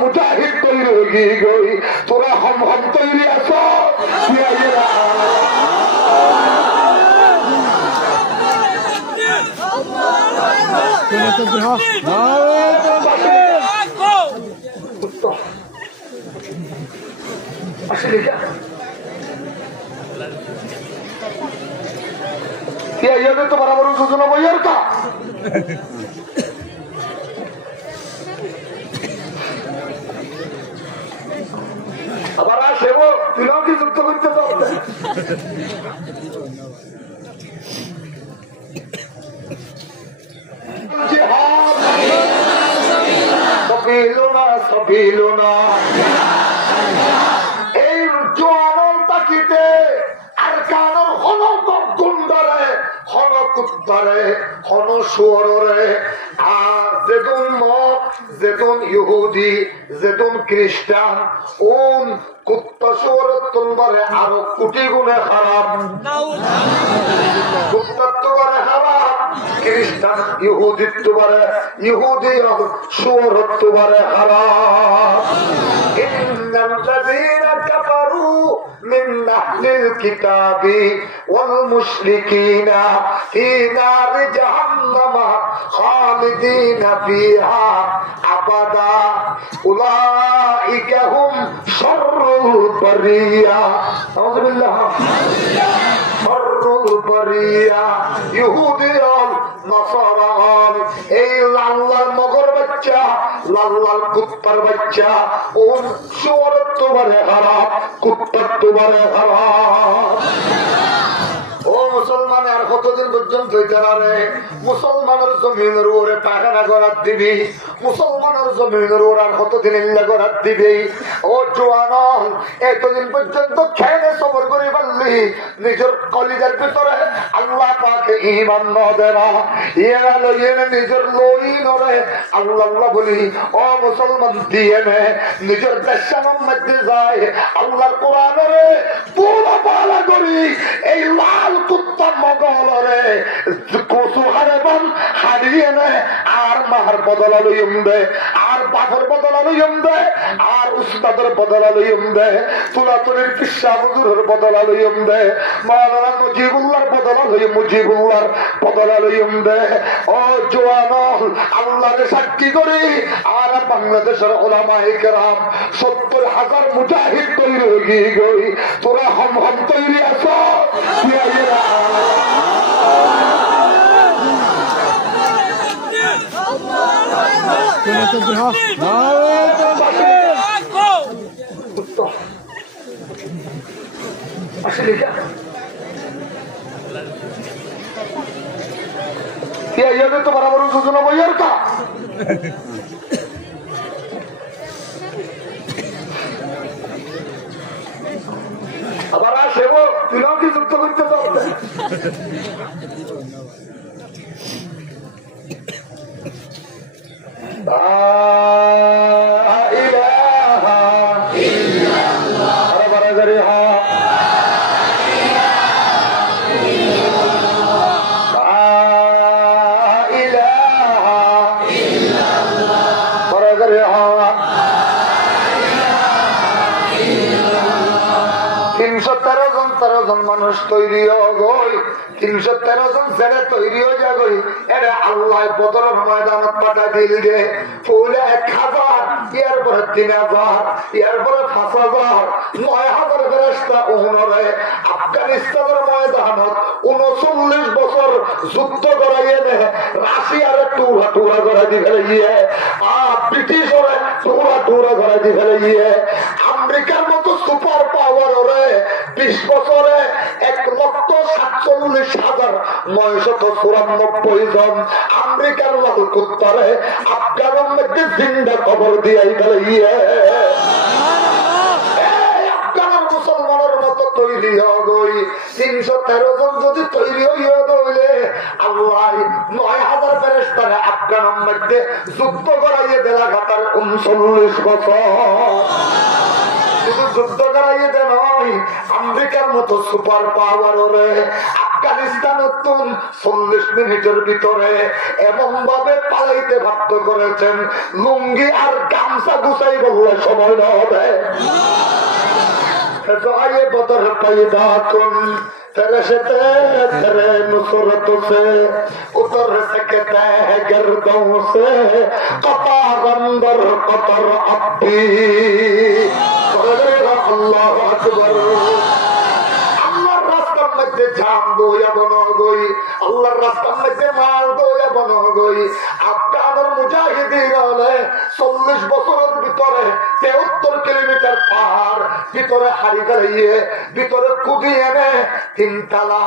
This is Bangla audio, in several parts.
মুজাহিদ তৈরি হয়ে গই তোরা হম হম তৈরি আছো তো বরাবর যোজনা বইয়ের কা আবার আসেব তুইও কি যুক্ত করতে পারবে সবিলুনা এই জোয়ানোর পাখিতে আর কানোর গুন্ডরে কুত্তারে শুয়রে আর যেদুন মত যেদুন ইহুদি যেদুন খ্রিস্টান ওন কুত্তা শুয়রের তুলবারে আরো কোটি গুণে খারাপ কুত্তার তুবারে খারাপ খ্রিস্টান ইহুদির তুবারে ইহুদি শুয়রের তুবারে খারাপ ইন্নাল্লাযীনা কাফারু মিন আহলিল কিতাবি ওয়াল মুশরিকিনা ফি নারি জাহান্নাম খালিদিনা ফিহা আবাদা উলাইকা হুম শাররুল বারিয়া আউযুবিল্লাহ শাররুল বারিয়া ইহুদিয়ান নাসারান এই আল্লাহর মগর বাচ্চা লাল কুত্তার বাচ্চা ও শুয়রের তোবারে খারাপ কুত্তার তোবারে খারাপ ও মুসলমান আর কতদিন পর্যন্ত মুসলমানের জমিনের ওরে পাখানা করার দিবি মুসলমানের জমিনের ওর আর কতদিন ইল্লা করার দিবি ও জোয়ান এতদিন পর্যন্ত খেয়ে সবর করে পারলি নিজের কলিজার ভিতরে আল্লাহ পাকে ঈমান ন দেনা ইয়া লইনে নিজের লই নরে আল্লাহ আল্লাহ বলি ও মুসলমান দিয়ে নে নিজের দেশানোর মধ্যে যায় আল্লাহর কোরআনে পুরো পালা করি এই লাল কুত্তা মগলরে কসু হারেবান হারিয়ে নে আর মাহার বদলা লইম দে আর বাপের বদলা লইম দে আর উস্তাদের বদলা লইম দে তুলাতুলির কিসা হুজুরের বদলা লইম দে মাওলানা মুজিবুল্লাহর বদলা লইম মুজিবুল্লাহর বদলা লইম দে ও জওয়ান আল্লাহরে সাক্ষী করি আর বাংলাদেশের উলামায়ে কেরাম ৭০,০০০ মুজাহিদ তৈরি হয়ে গই তোরা হম হম তৈরি আছো তো বরাবর যোজনা বইয়ের কা আবার আসেব তুইও কি যুক্ত করতে পারবে মানুষ তৈরি হই ৩১৩ জন ছেলে তৈরি হয়ে যাগই এটা আল্লাহ বদরের ময়দানত পাঠা দিল গে ফুলে ১,০০০ এরপরে ৩,০০০ এরপরে ৫,০০০ ৯,০০০ ফেরেশতা ওহনরে আফগানিস্তানের ময়দানত ৩৯ বছর যুদ্ধ করাইয়ে নে রাশিয়ারে টুরা টুরা করে দি ফেলে ব্রিটিশরে টুরা টুরা করে দি ফেলে আমেরিকার মতো সুপার পাওয়ার ওরে ২০ বছরে ১,৪৭,৯৯৪ জন আমেরিকার লাল কুত্তারে আফগানের মধ্যে জিন্দা খবর দিয়ে আফগানের মুসলমানের মতো তৈরি হই ৩১৩ জন যদি তৈরি হইয়া দইলে আল্লাহ ৯,০০০ ফেরেশতারে আফগানের মধ্যে যুদ্ধ করাইয়ে দেলা ঘাটার ৩৯ বছর শুধু যুদ্ধ করাইয়ে দেয় নয় আমেরিকার মতো সুপার পাওয়ার আফগানিস্তান 40 মিনিটের ভিতরে এমন ভাবে পালাইতে বাধ্য করেছেন, লুঙ্গি আর গামছা গুছাই বললে সময় না হবে। बदर पैदा तुम तेरे से तेरे नुसरत से उतर सकते हैं गर्दों से कतार अंदर कतर अब्बी अल्लाह अकबर। अल्लाह रास्तार मध्य जान दो या बनो गई, अल्लाह रास्तार मध्य मार दो या बनो गई। আফগানের মুজাহিদিন হলে 40 বছরের ভিতরে 73 কিলোমিটার পাহাড় ভিতরে হারি গিয়ে ভিতরে কুদি এনে তিনতলা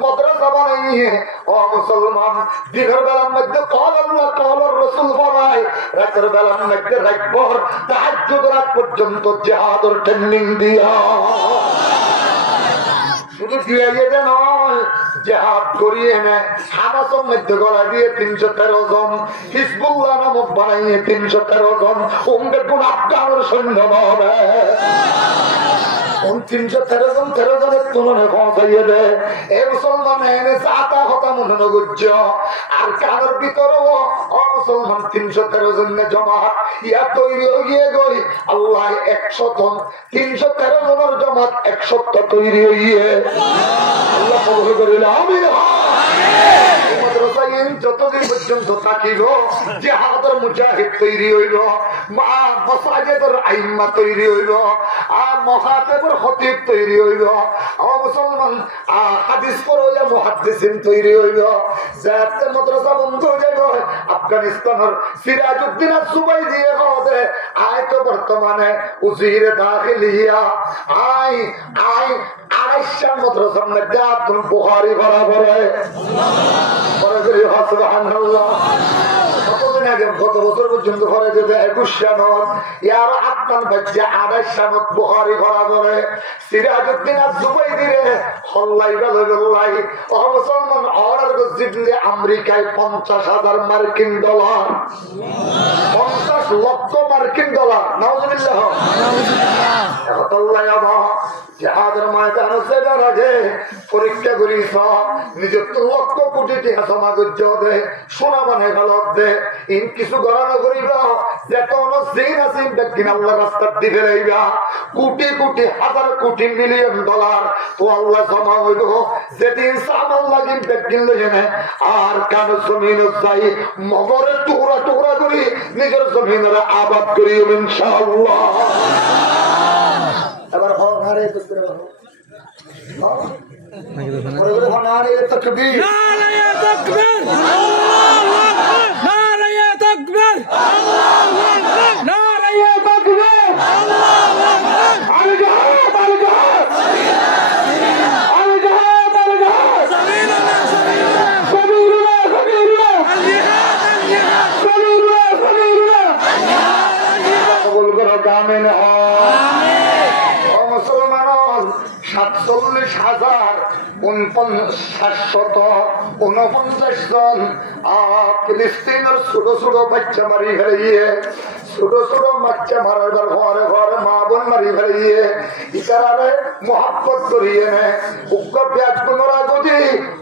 মাদ্রাসা বানিয়ে ও মুসলমান দিনের বেলার মধ্যে কল আল্লাহ কল রাসূল বলায়, রাতের বেলার মধ্যে রাতভর তাহাজ্জুদ রাত পর্যন্ত জিহাদের ট্রেনিং দিয়া শুধু দিয়ে যেতে নয়, জেহাদ করিয়ে নেয় হামাসের মধ্যে গলা দিয়ে 313 জন, হিজবুল্লাহ নামক বানাইয়ে 313 জন, ওদের কোন আফগানের সৈন্য নয় 313 জন 13 জনের তুলনায় পৌঁছাইয়ে দেয়। এই মুসলমান এনে চাতা হতা মনে নগুজ্জ আর কানের ভিতরেও মুসলমান 313 জনে জমাত ইয়া তৈরি হয়ে গই আল্লাহ 100 জন 313 জনের জমাত 100টা তৈরি হইয়ে আল্লাহ কবুল করিল আমিন। যতদিন পর্যন্ত থাকিব জিহাদের মুজাহিদ তৈরি হইল, মাসাজিদের আইম্মা তৈরি হইল, আর মুখাতিবের খতিব তৈরি হইল, মুসলমান হাদিস পড়াইয়া মুহাদ্দিসিন তৈরি হইল। যাতে মাদ্রাসা বন্ধ হয়ে যাবে আফগানিস্তানের সিরাজউদ্দিন সুবাইদি হবে আয় তো বর্তমানে উজিরে দাখিলিয়া আয় 28 মাদ্রাসার মধ্যে আব্দুল বুখারী বরাবর কতদিন আগে কত বছর পর্যন্ত ঘরে যেতে 21 সানত ইয়ার আত্মান বাচ্চা 28 সানত বুখারী ঘরা করে সিরাজউদ্দিন জুবাইদিরে হল্লাই বেলাই ও মুসলমান অর্ডার জিতলে আমেরিকায় 50,000 মার্কিন ডলার 50 লক্ষ মার্কিন ডলার নাউজুবিল্লাহ জিহাদের ময়দানে যাবার আগে পরীক্ষা করিস নিজের লক্ষ কোটি টাকা সমাগত দে সোনা বানাই গেল দে ইন কিছু গণনা করিব যেত জিন আছে ব্যক্তি আল্লাহ রাস্তার দিকে রইবা কোটি কোটি হাজার কোটি মিলিয়ন ডলার তো আল্লাহ জমা হইব যেদিন সামান লাগিন ব্যক্তি লইনে আর কান জমিন যাই মগরে টুকরা টুকরা করি নিজের জমিনের আবাদ করি ইনশাআল্লাহ। এবার হনারে তকবীর হনারে তকবীর নারায়ে তাকবীর আল্লাহু আকবার নারায়ে তাকবীর আল্লাহু আকবার নারায়ে তাকবীর আল্লাহু আকবার আলজাহাদ আলজাহাদ আলজাহাদ আলজাহাদ সাবিলুল্লাহ সাবিলুল্লাহ সাবিলুল্লাহ আলজিহাদ আলজিহাদ সাবিলুল্লাহ সাবিলুল্লাহ আলজিহাদ কবুল করো কামিন আমিন। 47,749 জন ফিলিস্তিনের ছোট ছোট বাচ্চা মারি ফেলিয়ে ছোট ছোট বাচ্চা মারার ঘরে ঘরে মা বোন মারি ফেলিয়ে ইতারে মোহাব্বত করিয়ে নেয় যদি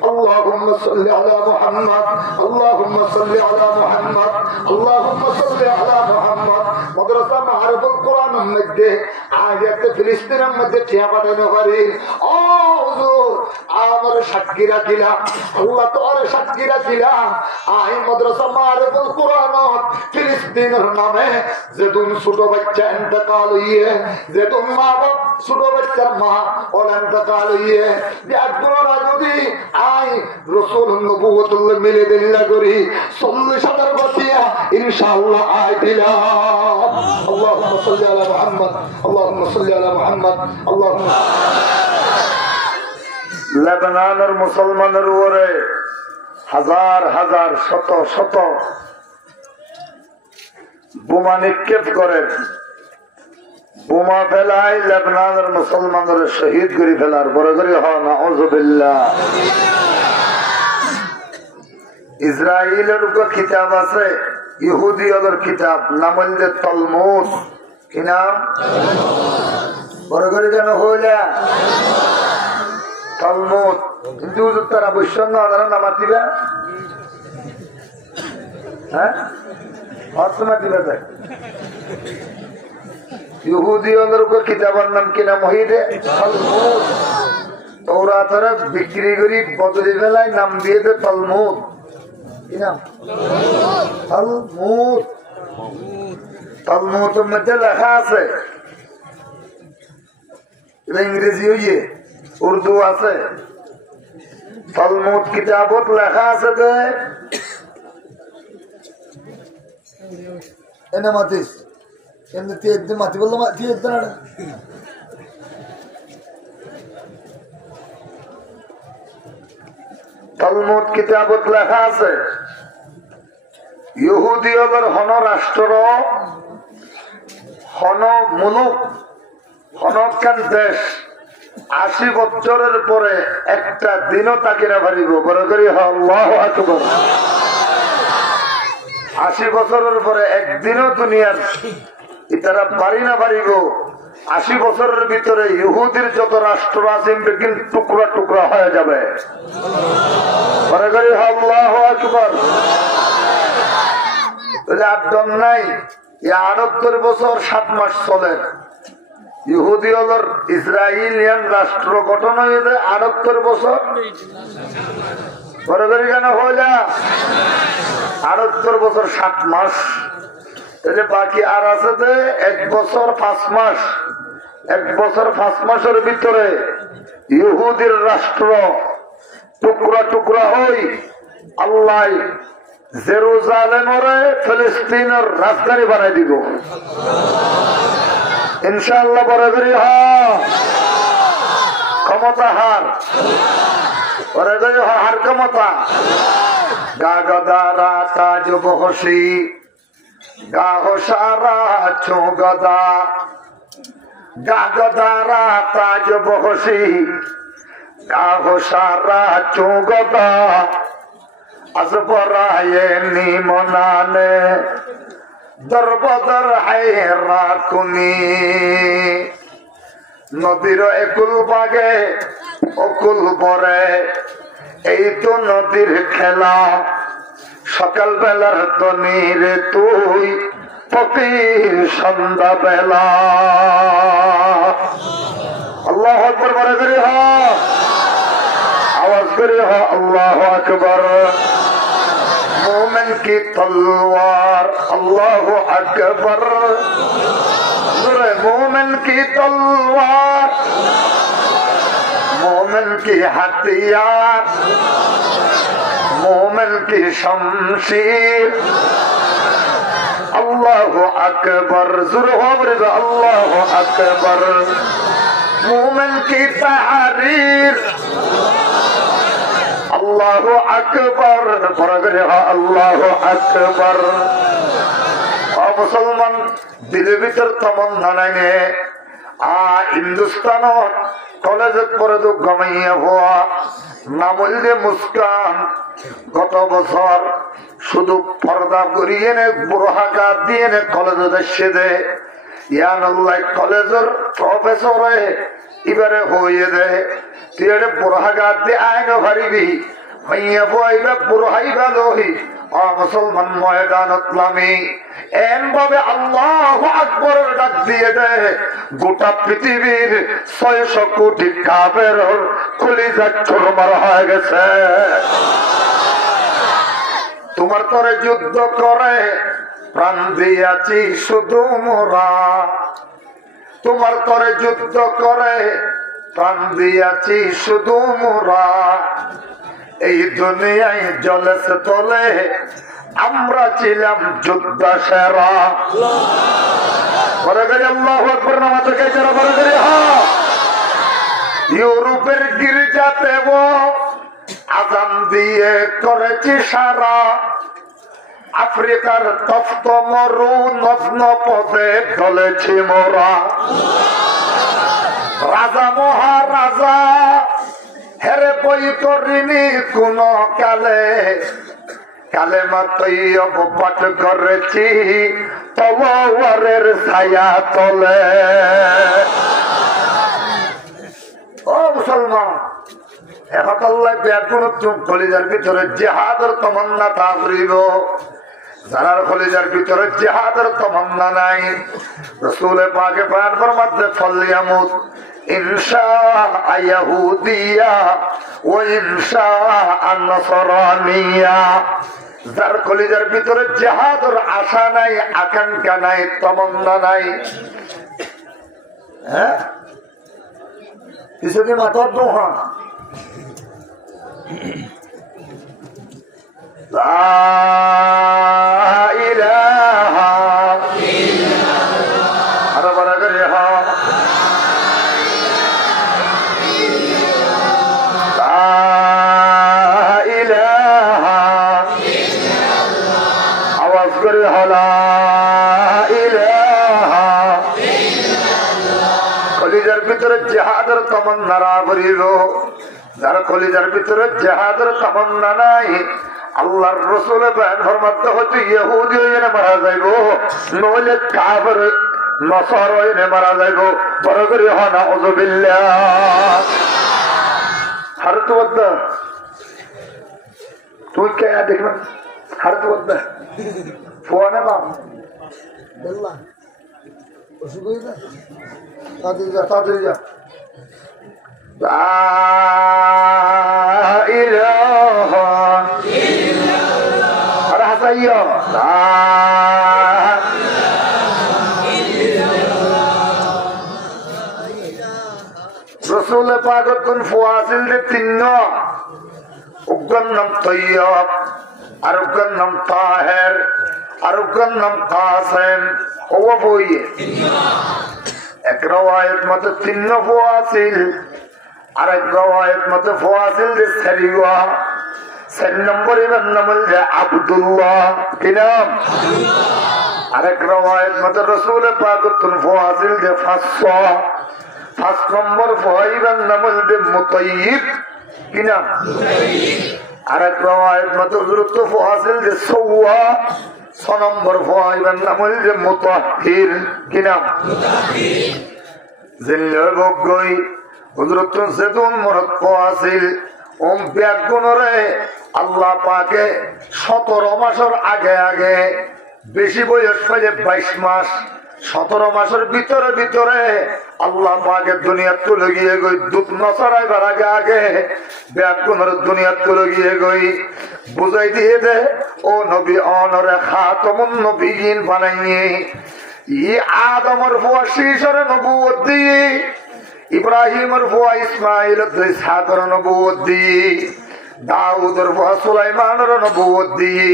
আল্লাহুম্মা সাল্লি আলা মুহাম্মদ আল্লাহুম্মা সাল্লি আলা মুহাম্মদ আল্লাহুম্মা সাল্লি আলা মুহাম্মদ মাদ্রাসা মাহারুল কোরআনের মধ্যে আয়াতে ফিলিস্তিনের মধ্যে ঠিয়া পাঠানো পারি ও হুজুর আমার সাক্ষী রাখিলা আল্লাহ তোর সাক্ষী রাখিলা আই মাদ্রাসা মাহারুল কোরআনত ফিলিস্তিনের নামে যেদিন ছোট বাচ্চা ইন্তেকাল হইয়ে যেদিন মা বাপ ছোট বাচ্চার মা ওর ইন্তেকাল হইয়ে একগুলোর যদি আই রাসূল নবুয়তুল্লাহ মিলে দিল্লা করি 40,000 বতিয়া ইনশাআল্লাহ আই দিলাম। আল্লাহুম্মা সাল্লি আলা মুহাম্মদ আল্লাহুম্মা সাল্লি আলা মুহাম্মদ আল্লাহুম্মা লেবাননের মুসলমানের উপরে হাজার হাজার শত শত বোমা নিক্ষেপ করে বোমা ফেলায় লেবাননের মুসলমানের শহীদ করে ফেলার বড় করে নাউযুবিল্লাহ। ইসরায়েলের উপর কিতাব আছে ইহুদিদের কিতাব নাম হচ্ছে তালমুদ। কি নাম? বড় করে কেন হইলা তালমুদ কিন্তু তারা বৈষ্ণব নামাজ দিবে হ্যাঁ অর্থমা দিবে দেখ ইহুদিদের উপর কিতাবের নাম কিনা মহিদে তালমুদ ওরা তারা বিক্রি করি বদলি বেলায় নাম দিয়ে দে তালমুদ কি নাম তালমুদ তালমুদের মধ্যে লেখা আছে ইংরেজি হইয়ে উর্দু আছে তালমুদ কিতাবত লেখা আছে যে এনে মাতিস এমনি একদিন মাতি বললো তালমুদ কিতাবত লেখা আছে ইহুদি হল হন রাষ্ট্র হন মুলুক হনকান দেশ 80 বছরের পরে একটা দিনও তাকে না পারিব বড় করি আল্লাহু আকবার 80 বছরের পরে একদিনও দুনিয়ার ইতারা পারি না পারিব 80 বছরের ভিতরে ইহুদির যত রাষ্ট্র আছে কিন্তু টুকরা টুকরা হয়ে যাবে বড় করি আল্লাহু আকবার আটজন নাই 78 বছর 7 মাস চলে ইহুদি হল ইসরায়েলিয়ান রাষ্ট্র গঠন হয়েছে 78 বছর কেন হইলা 78 বছর 7 মাস বাকি আর আছে 1 বছর 5 মাস 1 বছর 5 মাসের ভিতরে ইহুদির রাষ্ট্র টুকরা টুকরা হই আল্লাহ জেরুজালেমরে ফিলিস্তিনের রাজধানী বানাই দিব ইনশাআল্লাহ বরাবরই ক্ষমতা হার বরাবরই হার ক্ষমতা গাগদারা তাজ বহসি গাহসারা চৌগদা গাগদারা তাজ বহসি গাহসারা চৌগদা আসবরায়ে নিমনানে দরবদর হায়রা কুনি নদীর একুল বাগে অকুল পরে এই তো নদীর খেলা সকাল বেলার তনির তুই ফকির সন্ধ্যা বেলা আল্লাহু আকবার বলে করি আওয়াজ করি আল্লাহু আকবার मोमिन की तलवार अल्लाहु अकबर मोमिन की तलवार मोमिन की हथियार मोमिन की शमशीर अल्लाहु अकबर अल्लाहु अकबर मोमिन की तहरीर अल्लाहु अकबर अल्लाहु अकबर मुसलमान दिल भीतर तमन्ना नाइने हिंदुस्तान कलेज पड़े तो गमाइया हुआ नाम मुस्कान गत बছর शुद्ध पर्दा करिए ने बुरहाका दिए ने कलेज देशे दे यानुल्लाह कलेजर प्रोफेसर इबारे होइए दे तेरे बुरहाका दे आयनो भरिबी मैया बोइबा बुरहाइबा लोही मुसलमान मयदानत नामी एन भावे आल्लाहु আকবার ডাক দিয়ে দেয় গোটা পৃথিবীর 600 কোটি কাফের কলিজা চুরমার হয়ে গেছে তোমার তরে যুদ্ধ করে প্রাণ দিয়াছি শুধু মোরা তোমার তরে যুদ্ধ করে প্রাণ দিয়াছি শুধু মোরা এই দুনিয়ায় জলস তোলে আমরা ছিলাম যোদ্ধা সেরা আল্লাহু আকবার নামাজ কে যারা বলে করে ইউরোপের গির্জাতে ও আযান দিয়ে করেছি সারা আফ্রিকার তপ্ত মরু নগ্ন পথে চলেছি মোরা রাজা মহারাজা হেরে বই করিনি কোন কালে কালেমা তৈয়ব পাঠ করেছি তলোয়ারের ছায়া তলে ও মুসলমান কলিজার ভিতরে জিহাদের তমন্না তা করিব যারার কলিজার ভিতরে জিহাদের তমন্না নাই রাসূল পাকে বয়ান ফরমাতে ফলিয়ামুত ইনশা ইয়াহুদিয়া ওয়া ইনশা আন-নাসরানিয়া যার কলিজার ভিতরে জিহাদের আশা নাই আকাঙ্ক্ষা নাই তমন্না নাই হ্যাঁ কিছুদিন মাথার দোহা লা ইলাহা ইল্লাল্লাহ আরে বড় করে হা লা ইলাহা ইল্লাল্লাহ আওয়াজ করে লা ইলাহা ইল্লাল্লাহ কলিজার ভিতরে জিহাদের তমন্না রাবরিব যার কলিজার ভিতরে জিহাদের তমন্না নাই আল্লাহর রাসূল বয়ান ফরমাতে হচ্ছে ইহুদি হইনে মারা যাইবো নইলে কাফের নসর হইনে মারা যাইবো বড় করে হয় না নাউযুবিল্লাহ হারত ওয়াদা তুই কে দেখবা হারত ওয়াদা ফোনে বাপ বললা অসুবিধা না তাদের যা লা ইলাহা ইল্লাল্লাহ আরে হাসাইয়া লা রাসূল পাক কোন ফুয়াসিল দে তিন উগন নাম তৈয়ব আর উগন নাম তাহের আর উগন নাম কাসেম ও বইয়ে এক রওয়ায়াত মতে তিন ফুয়াসিল আর এক রওয়ায়াত মতে ফুয়াসিল দে সারিওয়া চার নম্বর এর নাম হল আব্দুল্লাহ কি নাম আর এক রওয়ায়াত মতে রাসূল পাক কোন ফুয়াসিল দে ফাসসা পাঁচ নম্বর ফুয়াইবার নাম হল দে মুতাইয়িব কি নাম আর এক রওয়ায়াত মতে হযরত ফুয়াসিল দে সাওয়া 6 নম্বর ফুয়াইবার নাম হল দে মুতাহহির কি নাম মুতাহহির জিল্লার বগই হযরত সেদুন মরদ ফুয়াসিল ওম ব্যাগুনরে আল্লাহ পাকে 17 মাসের আগে আগে বেশি বয়স হইলে 22 মাস 17 মাসের ভিতরে ভিতরে আল্লাহ পাকে দুনিয়া তুলে গিয়ে গই দুধ নছড়াইবার আগে আগে ব্যাগুনের দুনিয়া তুলে গিয়ে গই বুঝাই দিয়ে দে ও নবী অনরে খাতামুন নবিয়িন বানাইনি ই আদমের ফুয়া শীষের নবুয়ত দিয়ে ইব্রাহিমের ফুয়া ইসমাইল ইসহাকের নবুয়ত দিয়ে দাউদের ফুয়া সুলাইমানের নবুয়ত দিয়ে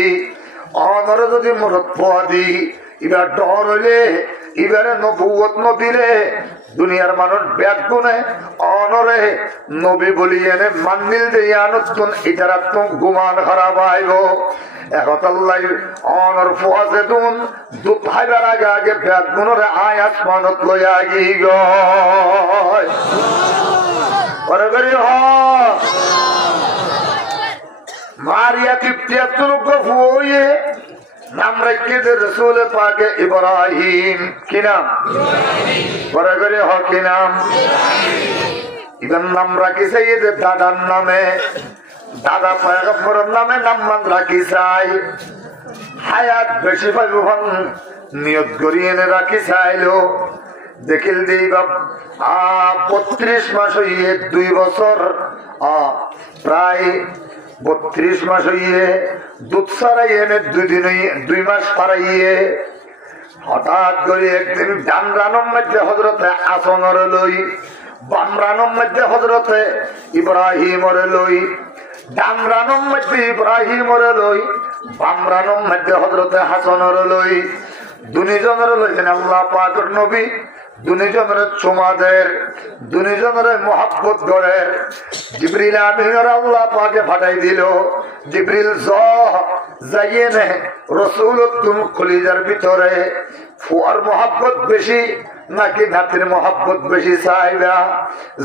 অনরে যদি মরদ ফুয়া দি এবার ডর হইলে এবারে নবুয়ত নবীরে দুনিয়ার মানুষ ব্যাগুনে অনরে নবী বলি এনে মান্নিল দিয়ে আনুন এটার গুমান খারাপ আইব একতাল্লাই অনর ফুয়াছে দুন দুধ খাইবার আগে আগে ব্যাগুনরে আয় আসমানত লইয়া গি গয় পরে করি হ মারিয়া কিপ্তিয়া তুলুক ফুয়ে নাম রেখে দে রাসূল পাকে ইব্রাহিম কি নাম পরে করে হ কি নাম ইবন নাম রাখি সাইয়েদ দাদার নামে দাদা পয়গম্বরের নামে নাম রাখি চাই হায়াত বেশি পাইব নিয়ত করিয়ে রাখি চাইলো দেখিল দিই বাপ 32 মাস হইয়ে 2 বছর প্রায় 32 মাস হইয়ে দুধ ছাড়াই এনে 2 মাস পারাইয়ে হঠাৎ করে একদিন ডান রানম মধ্যে হজরতে আসনর লই বাম রানম মধ্যে হজরতে ইব্রাহিমর লই ডান রানম মধ্যে ইব্রাহিমর লই বাম রানম মধ্যে হজরতে হাসনর লই দুনিজনের লইছেন আল্লাহ পাকের নবী দুনিজনের চুমাদের দুনিজনের মহব্বত করে জিবরিল আমিনের আল্লাহ পাকে ফাটাই দিল জিবরিল যাইয়ে নে রাসূল তুম কলিজার ভিতরে ফুয়ার মহব্বত বেশি নাকি নাতির মহব্বত বেশি চাইবা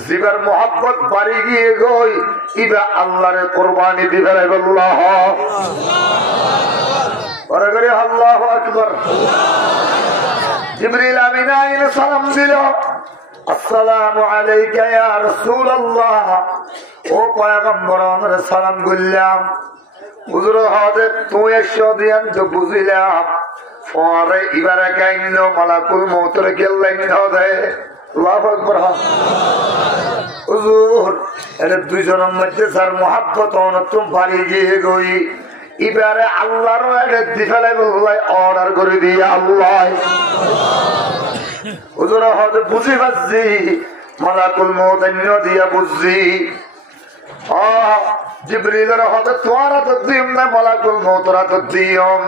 জিবার মহব্বত বাড়ি গিয়ে গই ইবা আল্লাহরে কুরবানি দিবে আল্লাহ পরে করে আল্লাহু আকবার জিবরিল আমিন আইন সালাম দিল আসসালামু আলাইকা ইয়া রাসূলুল্লাহ, ও পয়গম্বর আমরা সালাম করলাম। হুজুর হদে তুই এসো দিয়ান তো বুঝিলাম, পরে ইবারে কাইনো মালাকুল মউতের গেলেন হদে। আল্লাহু আকবার। হুজুর এর দুইজনের মধ্যে যার মহব্বত অনতুম বাড়ি গিয়ে গই, এবারে আল্লাহর একটা দিফালে বললাই অর্ডার করে দিয়ে আল্লাহ হুজুর হদে বুঝি পাচ্ছি, মালাকুল মউত দিয়া বুঝছি। জিবরিলের হদে তোমার হাতে দিম না, মালাকুল মউতের হাতে দিম।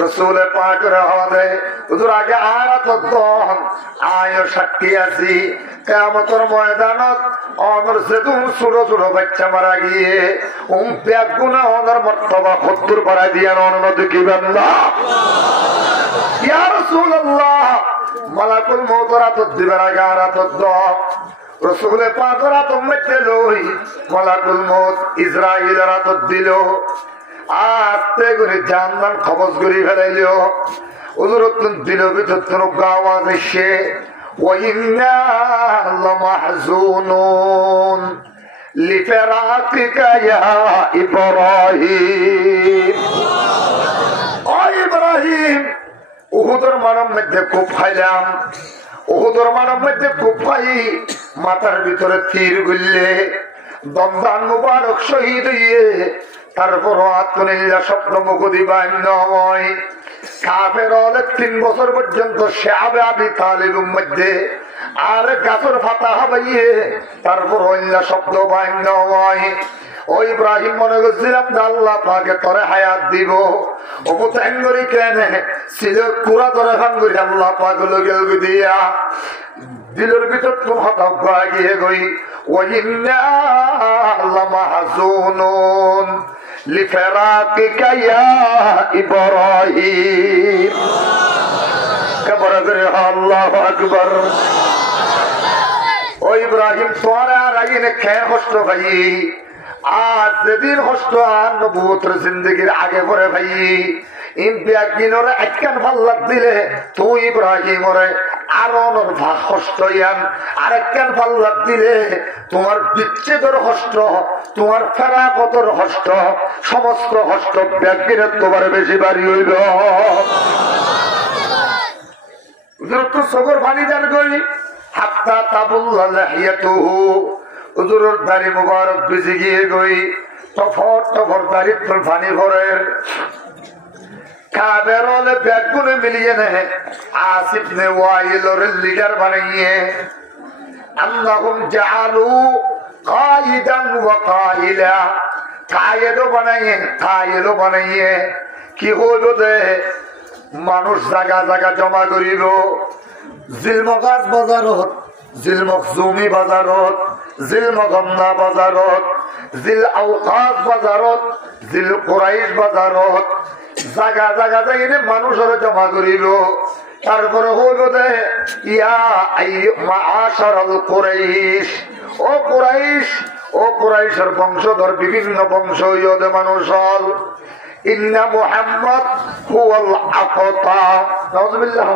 রসুলের পাকের হদে হুজুর আগে আর দম আয় সাক্ষী আছি কিয়ামতের ময়দানত অনর সে তুমি ছোট ছোট বাচ্চা মারা গিয়ে ব্যাগ গুনা অনর মর্তবা 70 বাড়াই দিয়ে অনুমতি দিবেন না। ইয়া রাসূলুল্লাহ, মালাকুল মউতের হাতে দিবেন আগে আর দম। রসুলের পাকের হাতে মেতে লই মালাকুল মউত ইসরাইলের হাতে দিল। আস্তে করে জানলাম খবর করে ফেলাইল। ওদের দিল ভিতর আওয়াজ এসে ওয়াইন্না লামাহজুনুন লিফিরাকিকা ইয়া ইব্রাহিম। ও ইব্রাহিম, উহুদের মানব মধ্যে খুব খাইলাম, উহুদের মানব মধ্যে খুব খাই, মাথার ভিতরে তীর গুললে দমদান মুবারক শহীদ হইয়ে তারপর আত্মনিল্লা স্বপ্ন মুখদি বান্যময় কাফের হলে 3 বছর পর্যন্ত শাবে আবি তালিবের মধ্যে আর গাছর ফাতা হবাইয়ে তারপর অন্য শব্দ বান্যময়। ও ইব্রাহিম মনে করছিলাম আল্লাহ পাকে তোরে হায়াত দিব, অপতাঙ্গরি কেন ছিল কুড়া তোরে ভাঙ্গুরি আল্লাহ পাক লগেল দিয়া দিলের ভিতর তো হতাশ গিয়ে গই। ওয়াইন্না লামাহজুনুন লিফিরাকিকা ইয়া ইব্রাহিম। কবর করে আল্লাহু আকবার। ও ইব্রাহিম, তোমার আর আগে খেয়ে কষ্ট ভাই, আর যেদিন কষ্ট আর নবুয়তের জিন্দেগির আগে পরে ভাই ইমপিয়াকিনরে একখান ফাল্লাক দিলে তুই ইব্রাহিম ওরে আরনের কষ্ট ইয়ান, আরেকখান ফাল্লাক দিলে তোমার বিচ্ছেদের কষ্ট, তোমার ফেরাকতর কষ্ট, সমস্ত কষ্ট ব্যাগিনের তোমার বেশি বাড়ি হইল। চোখের পানি যার গই হাত্তা তাবুল্লাহ লাহিয়াতুহু, হুজুরের দাড়ি মুবারক ভিজে গিয়ে গই টফর টফর দাড়ির পানি ভরের। কাবের হলে ব্যাগগুলো মিলিয়ে নেয় আসিফ নে ওয়াইলের লিডার বানিয়ে আল্লাহুম জাআলু কায়িদান ওয়া কাইলা, কায়েদও বানাইয়ে কায়েলও বানাইয়ে কি হইল দে মানুষ জায়গা জায়গা জমা করিল। জিলমগাজ বাজারত, জিলমখজুমি বাজারত, জিলমগন্না বাজারত, জিল আওকাজ বাজারত, জিল কুরাইশ বাজারত জায়গা জায়গা যাইনে মানুষের জমা করিল। তারপরে হইল দে ইয়া মাআশারাল কুরাইশ, ও কুরাইশ, ও কুরাইশের বংশধর বিভিন্ন বংশ ইয়দে মানুষ হল। ইন্না মুহাম্মদ হুয়াল আফতা, নাউযুবিল্লাহ।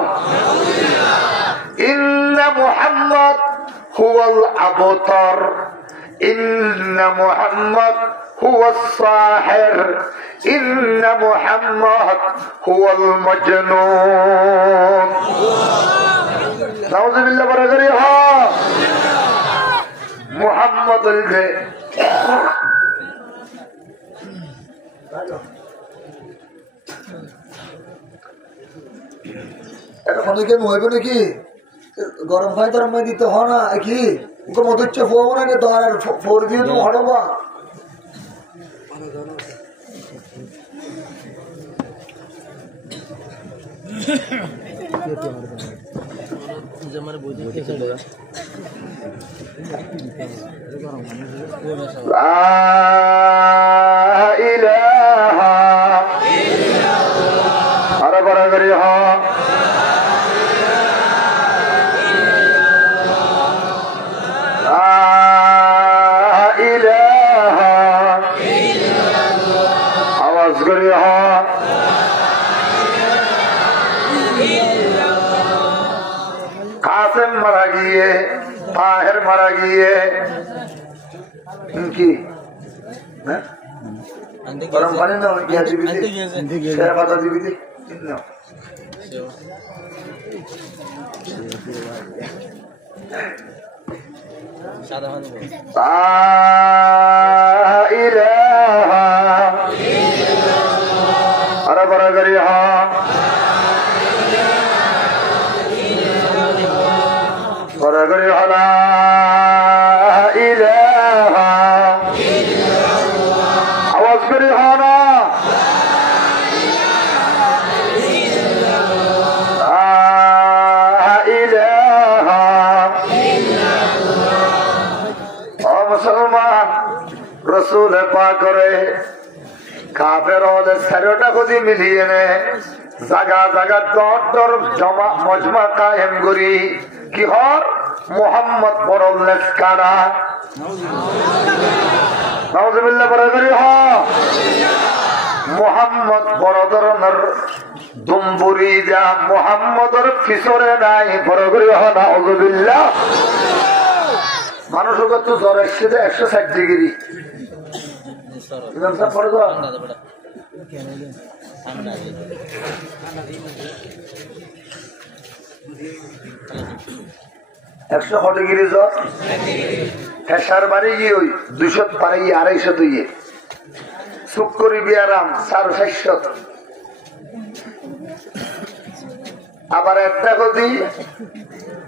ইন্না মুহাম্মদ হুয়াল আবতার, ইন্না মুহাম্মদ হুয়াস সাহির, ইন্না মুহাম্মদ হুয়াল মাজনুন। নাউযুবিল্লাহ। বরাবরই হ মুহাম্মদ আলবে অনেকে মহিব নাকি গরম ভাই তরম ভাই দিতে হয় না কি ওকে মধুচ্ছে ফোন না তো আর ফোর দিয়ে তুমি হটবা আরে বড় করি হ আওয়াজ করি হ কাসেম মারা গিয়ে তাহের মারা গিয়ে কি গরম পানি না পাতা দিবি আরে বড় করি বড় করি হলা আওয়াজ করি হনা মুসলমান রসুল পা করে কাফের হলে সারোটা খুঁজি মিলিয়ে নে জাগা জাগা দর দর জমা মজমা কায়েম করি কি হর মোহাম্মদ পরলেস কারা নাউজুবিল্লাহ বড় করি হ মোহাম্মদ বড় ধরনের দুম্বুরি যা মোহাম্মদর ফিসরে নাই বড় করি হ নাউজুবিল্লাহ মানুষ তো জ্বর এসছে 160 ডিগ্রি পরে তো 100 ডিগ্রি জ্বর ফেসার বাড়ি গিয়ে ওই 200 পারে গিয়ে 250 দিয়ে চুপ করি বিয়ারাম 400 আবার একটা গতি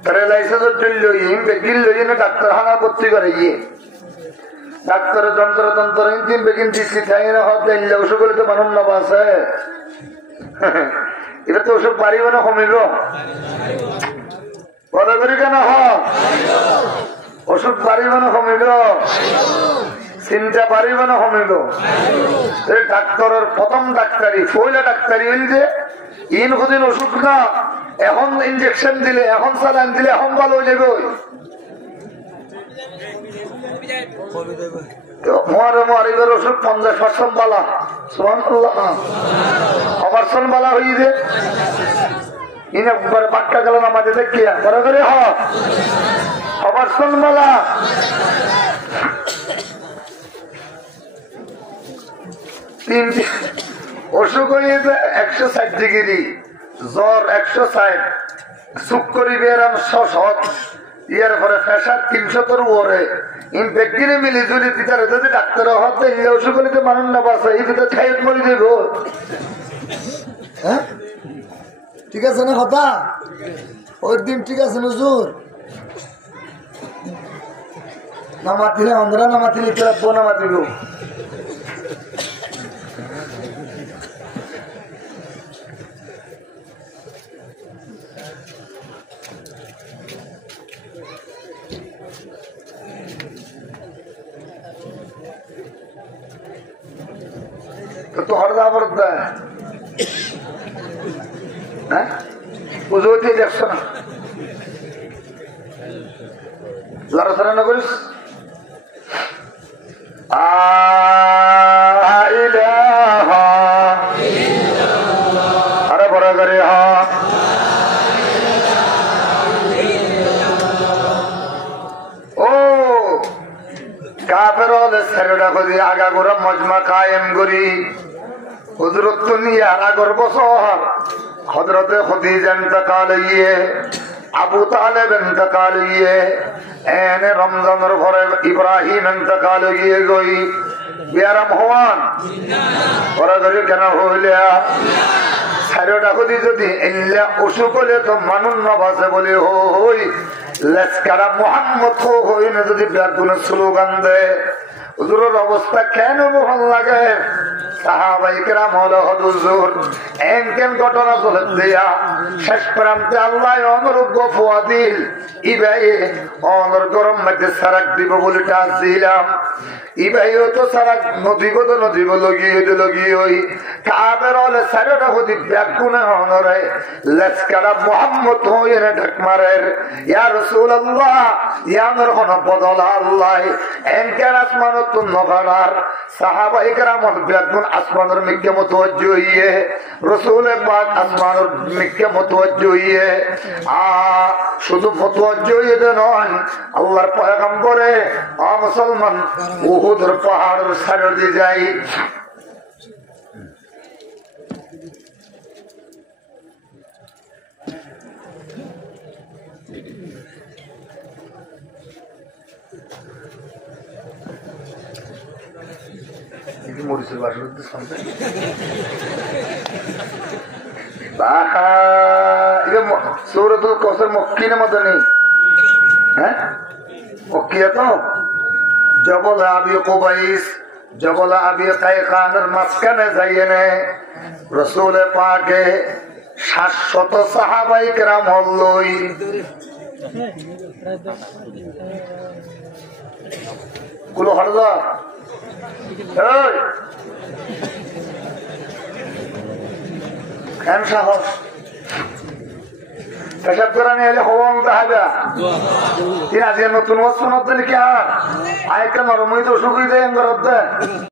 প্যারালাইসিসের জন্য ডাক্তারখানা ভর্তি করে গিয়ে ডাক্তারের যন্ত্র ইঞ্জিন বেগিন দিচ্ছি ওষুধ বলে তো মানুষ না বাসে এটা তো ওষুধ পারিব না কমিব বড় করি কেন ওষুধ পারিব না কমিব চিন্তা পারিব না কমিব ডাক্তারের প্রথম ডাক্তারি ফইলা ডাক্তারি হইল যে ইন কদিন ওষুধ না এখন ইঞ্জেকশন দিলে এখন চালান দিলে এখন ভালো হয়ে যাবে ওষুধ 50% বালা অপারেশন বালা হয়ে যে ইনবার বাক্কা গেল না মাঝে দেখিয়া বড় করে অপারেশন বালা অসুখ হয়েছে 160 ডিগ্রি জ্বর 160 চুপ করি বেরাম 100 ইয়ার পরে প্রেশার 300 উপরে ইনফেক্টিনে মিলি জুলি পিতারে যদি ডাক্তার হতে অসুখ হলে তো মানুষ না বাঁচে এই ভিতরে খাই মরি দেব হ্যাঁ ঠিক আছে না কথা ওই দিন ঠিক আছে নজুর নামাতিলে আমরা নামাতিলে তোরা নামাতিব তো হরদা বরদা হ্যাঁ বুঝতে দেখছো না লড়াচড়া না করিস আরে বড় করে ও কাফের ছেড়েটা করি আগা করে মজমা কায়েম করি হজরত নিয়ে আগর বছর হজরতে খদিজা ইন্তকাল হইয়ে আবু তালেব ইন্তকাল হইয়ে এনে রমজানের ঘরে ইব্রাহিম ইন্তকাল হইয়ে গই বিয়ারাম হওয়ান ওরা ধরে কেন হইলে সাইরটা কদি যদি এল্লা অসুখ হলে তো মানুষ না বাসে বলে হই লেসকারা মোহাম্মদ হই না যদি ব্যাগুনের স্লোগান দেয় হুজুরের অবস্থা কেন ভাল লাগে সাহাবাইকেরাম হলো হুজুর এমন ঘটনা চলে দিয়া শেষ প্রান্তে আল্লাহ অনুরূপ ফুয়া দিল ইবাই অনর গরম মধ্যে সারাক দিব বলে টাচ দিলাম ইবাইও তো সারাক নদীব তো নদীব লগিয়ে ওই কাবের হলে সারোটা হদি ব্যাগুনে অনরে লেসকারা মোহাম্মদ হই না ঢাক মারের ইয়া রাসূলুল্লাহ ইয়ানোর হন বদলা আল্লাহ এনকার আসমানত নগরার সাহাবাইকেরাম বেগুন আসমানের মিক্কে মুতওয়াজ্জি হইয়ে রসুল পাক আসমানের মিক্কে মুতওয়াজ্জি হইয়ে শুধু মুতওয়াজ্জি হইয়ে নয়, আল্লাহর পয়গম্বরে মুসলমান উহুদের পাহাড়ের সাইড দিয়ে যাই। মরিচের বাসর সূরাতুল কাউসার মক্কির মতো নেই, হ্যাঁ মক্কিয়া তো। জবল আবি কুবাইস জবল আবি কায়কানের মাঝখানে যাইয়ে রসুল পাকে 700 সাহাবাই কেরাম হল্লই গুলো হরদা কেন সাহস পেশাব করে নিয়ে এলে হওয়া দেখা তিন আজকে নতুন বস্ত্র মধ্যে কি আর আয়কা নরমই তো সুখী দেয়